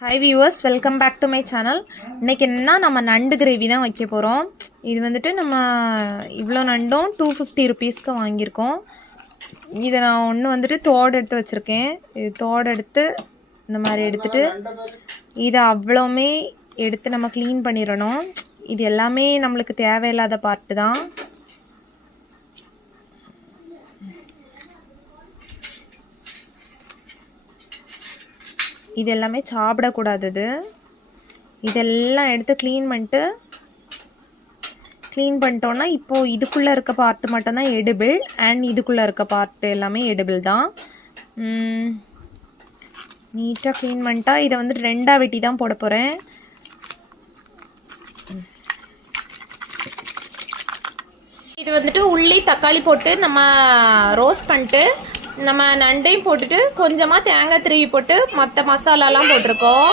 Hi viewers, welcome back to my channel. இன்றைக்கி என்னன்னா நம்ம நண்டு கிரேவி தான் வைக்க போகிறோம். இது வந்துட்டு நம்ம இவ்வளோ நண்டும் 250 ருபீஸ்க்கு வாங்கியிருக்கோம். இதை நான் ஒன்று வந்துட்டு தோடு எடுத்து வச்சுருக்கேன். இது தோடு எடுத்து இந்த மாதிரி எடுத்துகிட்டு இதை அவ்வளோமே எடுத்து நம்ம க்ளீன் பண்ணிடணும். இது எல்லாமே நம்மளுக்கு தேவையில்லாத பார்ட்டு தான். இது எல்லாமே சாப்பிடக்கூடாதது. இதெல்லாம் எடுத்து க்ளீன் பண்ணிட்டோன்னா இப்போது இதுக்குள்ளே இருக்க பார்ட்டு மட்டும்தான் எடிபிள், அண்ட் இதுக்குள்ளே இருக்க பார்ட்டு எல்லாமே எடிபிள் தான். நீட்டாக க்ளீன் பண்ணிட்டா இதை வந்துட்டு 2ஆக வெட்டி தான் போட போகிறேன். இது வந்துட்டு உள்ளி தக்காளி போட்டு நம்ம ரோஸ்ட் பண்ணிட்டு நம்ம நண்டையும் போட்டுட்டு கொஞ்சமாக தேங்காய் திருவி போட்டு மற்ற மசாலாலாம் போட்டிருக்கோம்.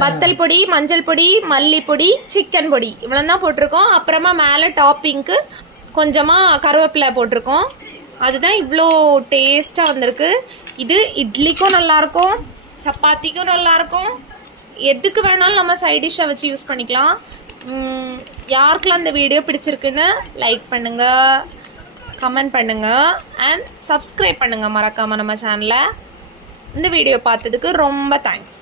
வத்தல் பொடி, மஞ்சள் பொடி, மல்லிப்பொடி, சிக்கன் பொடி இவ்வளோ தான் போட்டிருக்கோம். அப்புறமா மேலே டாப்பிங்க்கு கொஞ்சமாக கருவேப்பிலை போட்டிருக்கோம். அதுதான் இவ்வளோ டேஸ்ட்டாக வந்திருக்கு. இது இட்லிக்கும் நல்லாயிருக்கும், சப்பாத்திக்கும் நல்லாயிருக்கும், எதுக்கு வேணாலும் நம்ம சைட் டிஷ்ஷை வச்சு யூஸ் பண்ணிக்கலாம். யாருக்கெல்லாம் இந்த வீடியோ பிடிச்சிருக்குன்னு லைக் பண்ணுங்கள், கமெண்ட் பண்ணுங்கள், அண்ட் சப்ஸ்கிரைப் பண்ணுங்கள் மறக்காமல் நம்ம சேனலை. இந்த வீடியோ பார்த்ததுக்கு ரொம்ப தேங்க்ஸ்.